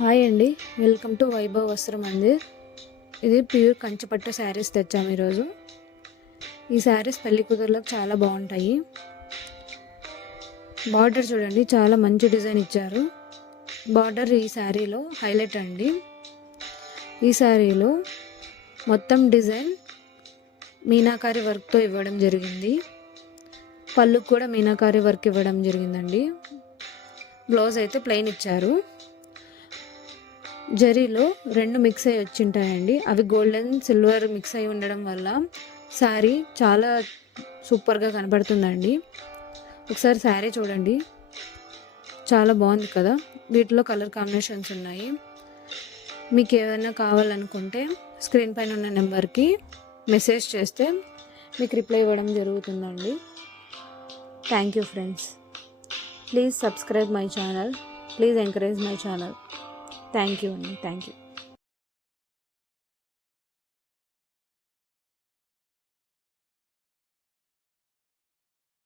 Hi అండి, welcome to Vaibhav వస్త్ర మందిర్. ఇది ప్యూర్ కంచిపట్టు శారీస్ తెచ్చాము ఈరోజు. ఈ శారీస్ పెళ్లి కూతుర్లకు చాలా బాగుంటాయి. బార్డర్ చూడండి, చాలా మంచి డిజైన్ ఇచ్చారు. బార్డర్ ఈ శారీలో హైలైట్ అండి. ఈ శారీలో మొత్తం డిజైన్ మీనాకారి వర్క్తో ఇవ్వడం జరిగింది. పళ్ళుకు కూడా మీనాకారి వర్క్ ఇవ్వడం జరిగిందండి. బ్లౌజ్ అయితే ప్లెయిన్ ఇచ్చారు. జరీలో రెండు మిక్స్ అయ్యి వచ్చింటాయండి. అవి గోల్డెన్ సిల్వర్ మిక్స్ అయి ఉండడం వల్ల శారీ చాలా సూపర్గా కనబడుతుందండి. ఒకసారి శారీ చూడండి, చాలా బాగుంది కదా. వీటిలో కలర్ కాంబినేషన్స్ ఉన్నాయి. మీకు ఏమైనా కావాలనుకుంటే స్క్రీన్ పైన ఉన్న నెంబర్కి మెసేజ్ చేస్తే మీకు రిప్లై ఇవ్వడం జరుగుతుందండి. Thank you friends. Please subscribe my channel. Please encourage my channel. Thank you.